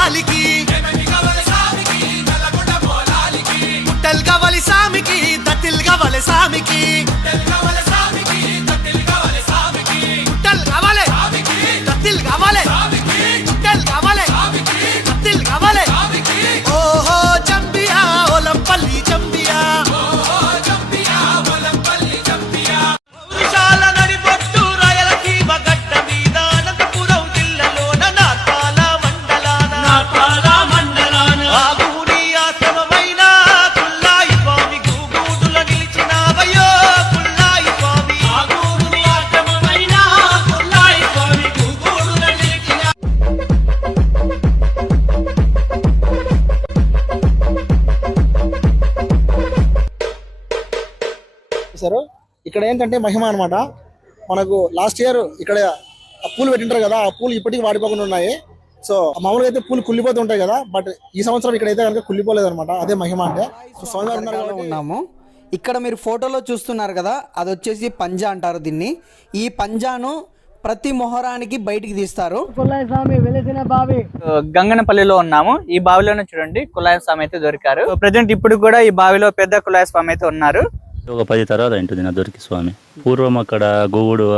సాలికి పుట్టల్ కవలి సామికి చేశారు ఇక్కడ ఏంటంటే మహిమ అన్నమాట. మనకు లాస్ట్ ఇయర్ ఇక్కడ ఆ పూలు పెట్టింటారు కదా ఆ పూలు ఇప్పటికీ వాడిపోకుండా ఉన్నాయి. సో మామూలుగా అయితే పూలు కుళ్ళిపోతూ ఉంటాయి కదా బట్ ఈ సంవత్సరం ఇక్కడైతే కనుక కుళ్ళిపోలేదు అనమాట అదే మహిమ అంటే. సో స్వామివారు ఉన్నాము. ఇక్కడ మీరు ఫోటోలో చూస్తున్నారు కదా అది వచ్చేసి పంజా అంటారు దీన్ని. ఈ పంజాను ప్రతి మొహరానికి బయటికి తీస్తారు. గంగనపల్లిలో ఉన్నాము. ఈ బావిలోనే చూడండి కులాయ స్వామి అయితే దొరికారు. ప్రజెంట్ ఇప్పుడు కూడా ఈ బావిలో పెద్ద కులాయ స్వామి అయితే ఉన్నారు. ఒక పది తర్వాత ఉంటుంది నా దొరికి స్వామి. పూర్వం అక్కడ గూగుడు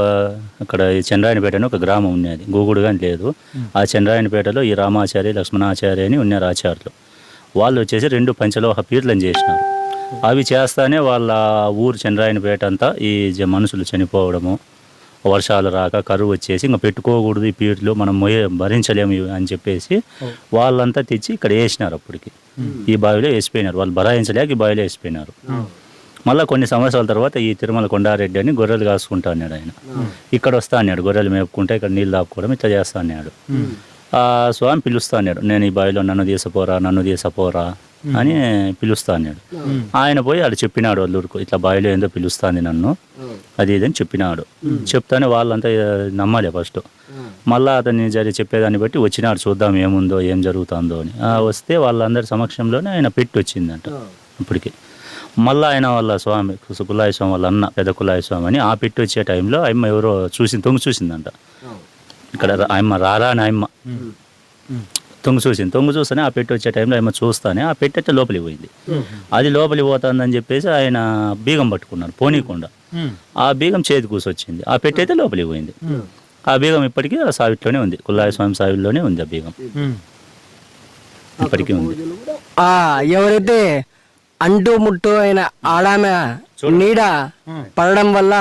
అక్కడ ఈ చంద్రాయనపేట అని ఒక గ్రామం ఉన్నది గూగుడు కానీ లేదు. ఆ చంద్రాయనపేటలో ఈ రామాచార్య లక్ష్మణాచార్య అని ఉన్నారు ఆచార్యులు. వాళ్ళు వచ్చేసి రెండు పంచలోహ పీర్లను చేసినారు. అవి చేస్తానే వాళ్ళ ఊరు చంద్రాయనపేట అంతా ఈ జ- మనుషులు చనిపోవడము వర్షాలు రాక కరువు వచ్చేసి ఇంకా పెట్టుకోకూడదు ఈ పీర్లు మనం మొయ్య భరించలేము అని చెప్పేసి వాళ్ళంతా తెచ్చి ఇక్కడ వేసినారు అప్పటికి. ఈ బావిలో వేసిపోయినారు. వాళ్ళు భరాయించలేక ఈ బావిలో వేసిపోయినారు. మళ్ళీ కొన్ని సంవత్సరాల తర్వాత ఈ తిరుమల కొండారెడ్డి అని గొర్రెలు కాసుకుంటా అన్నాడు ఆయన. ఇక్కడ వస్తా అన్నాడు గొర్రెలు మేపుకుంటే ఇక్కడ నీళ్ళు దాపుకోవడం ఇట్లా చేస్తా అన్నాడు. ఆ స్వామి పిలుస్తా అన్నాడు నేను ఈ బావిలో నన్ను తీసపోరా నన్ను తీసపోరా అని పిలుస్తా అన్నాడు. ఆయన పోయి ఆడు చెప్పినాడు వాళ్ళూరుకు ఇట్లా బావిలో ఏందో పిలుస్తాంది నన్ను అది ఇది అని చెప్పినాడు. చెప్తానే వాళ్ళంతా నమ్మాలి ఫస్ట్. మళ్ళా అతన్ని జరి చెప్పేదాన్ని బట్టి వచ్చినాడు చూద్దాం ఏముందో ఏం జరుగుతుందో అని. వస్తే వాళ్ళందరి సమక్షంలోనే ఆయన పెట్టి వచ్చిందంట ఇప్పటికి మళ్ళీ ఆయన వాళ్ళ స్వామి కులాయ స్వామి వాళ్ళ అన్న పెద్ద కులాయ స్వామి అని ఆ పెట్టి వచ్చే టైంలో ఆయమ్మ ఎవరో చూసి తొంగి చూసిందంట. ఇక్కడ ఆయమ్మ రారా అని ఆయమ్మ తొంగి చూసింది. తొంగి చూస్తేనే ఆ పెట్టి వచ్చే టైంలో ఆయమ్మ చూస్తానే ఆ పెట్టి అయితే లోపలికి పోయింది. అది లోపలికి పోతుందని చెప్పేసి ఆయన బీగం పట్టుకున్నాడు పోనీకుండా. ఆ బీగం చేతి కూసొచ్చింది ఆ పెట్టి అయితే లోపలికి పోయింది. ఆ బీగం ఇప్పటికీ ఆ సావిట్లోనే ఉంది. కుల్లాయ స్వామి సావిట్లోనే ఉంది ఆ బీగం. ఇప్పటికీ ఉంది. ఎవరైతే అంటూ ముట్టు అయిన ఆడామె నీడ పడడం వల్ల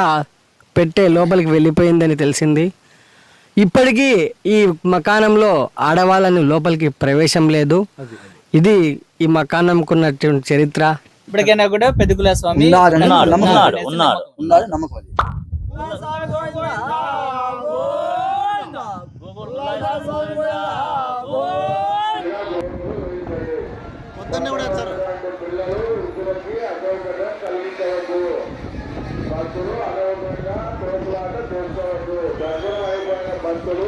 పెట్టే లోపలికి వెళ్ళిపోయిందని తెలిసింది. ఇప్పటికీ ఈ మకానంలో ఆడవాళ్ళని లోపలికి ప్రవేశం లేదు. ఇది ఈ మకానంకున్నటువంటి చరిత్ర. ఇప్పటికైనా కూడా పెద్ద స్వామి ఉన్నాడు. ఉన్నాడు. ఉన్నాడు. ఉండాలి నమ్మకం అది పొద్దున్నే కూడా আহ্বান করে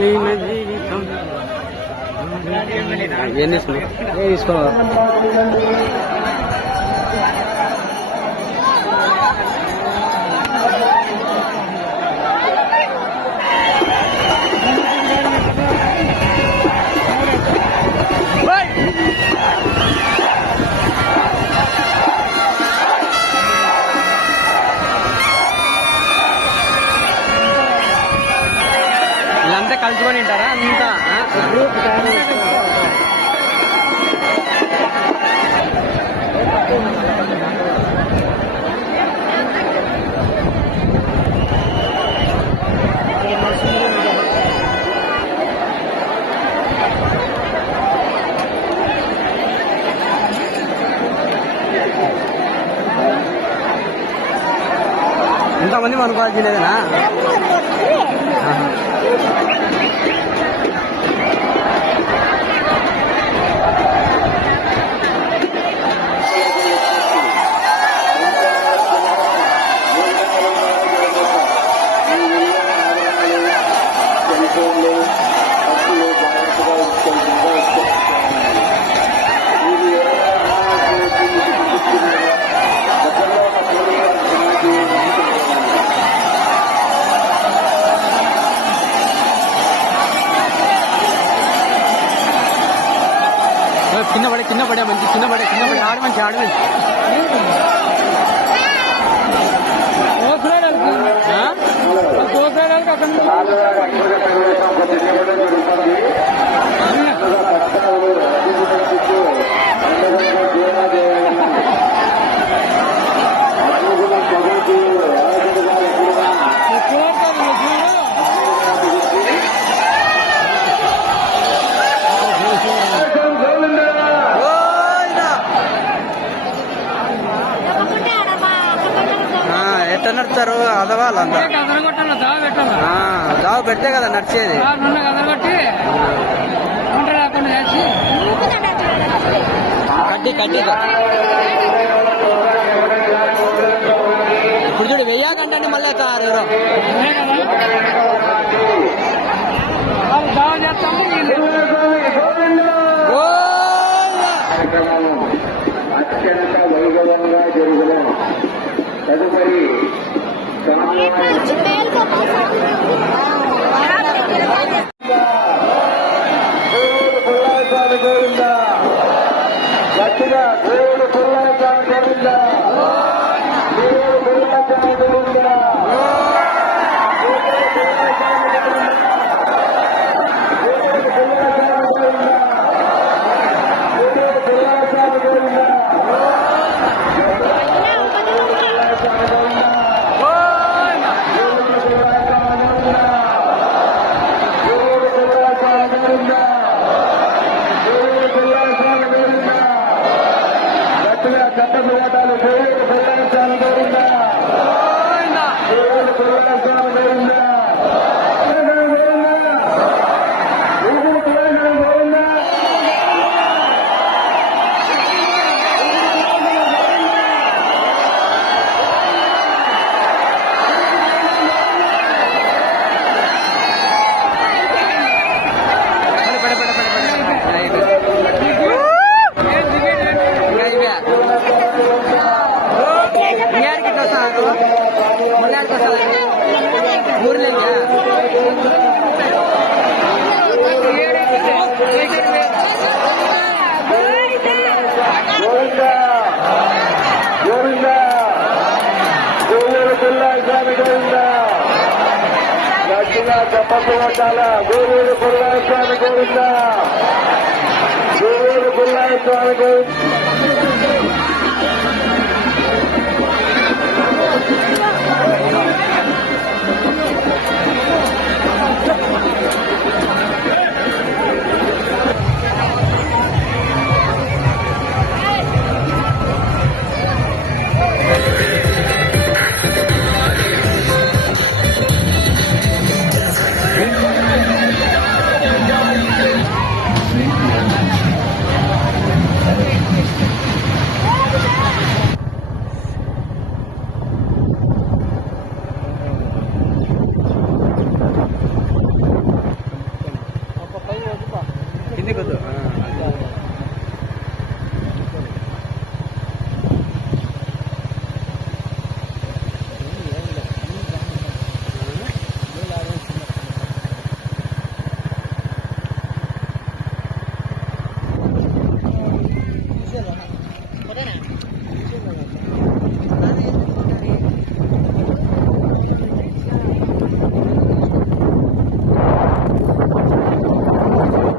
నీన జీవితం ఏం తీసుకో అంతే కలుసుకొని ఉంటారా అంతా గ్రూప్ ఎంతమంది అనుకోవాల్సిందేనా కింద పడే కింద పడే మంచి కింద పడే కింద పడే ఆడ మంచి ఆడ మంచి ఎట్లా అదవాళ్ళంతా జాబ్ పెడితే కదా నడిచేది. కడ్డీ కడ్డీ ఇప్పుడు చూడు వెయ్యాకంటే మళ్ళీ. కార్యక్రమం అత్యంత వైభవంగా జరుగును తదుపరి స్వామివారి గట్టిగా చెప్పకు కొట్టాల గోవూరు పుల్లాస్వామి గోవింద గోవూరు కుల్లాయ స్వామికి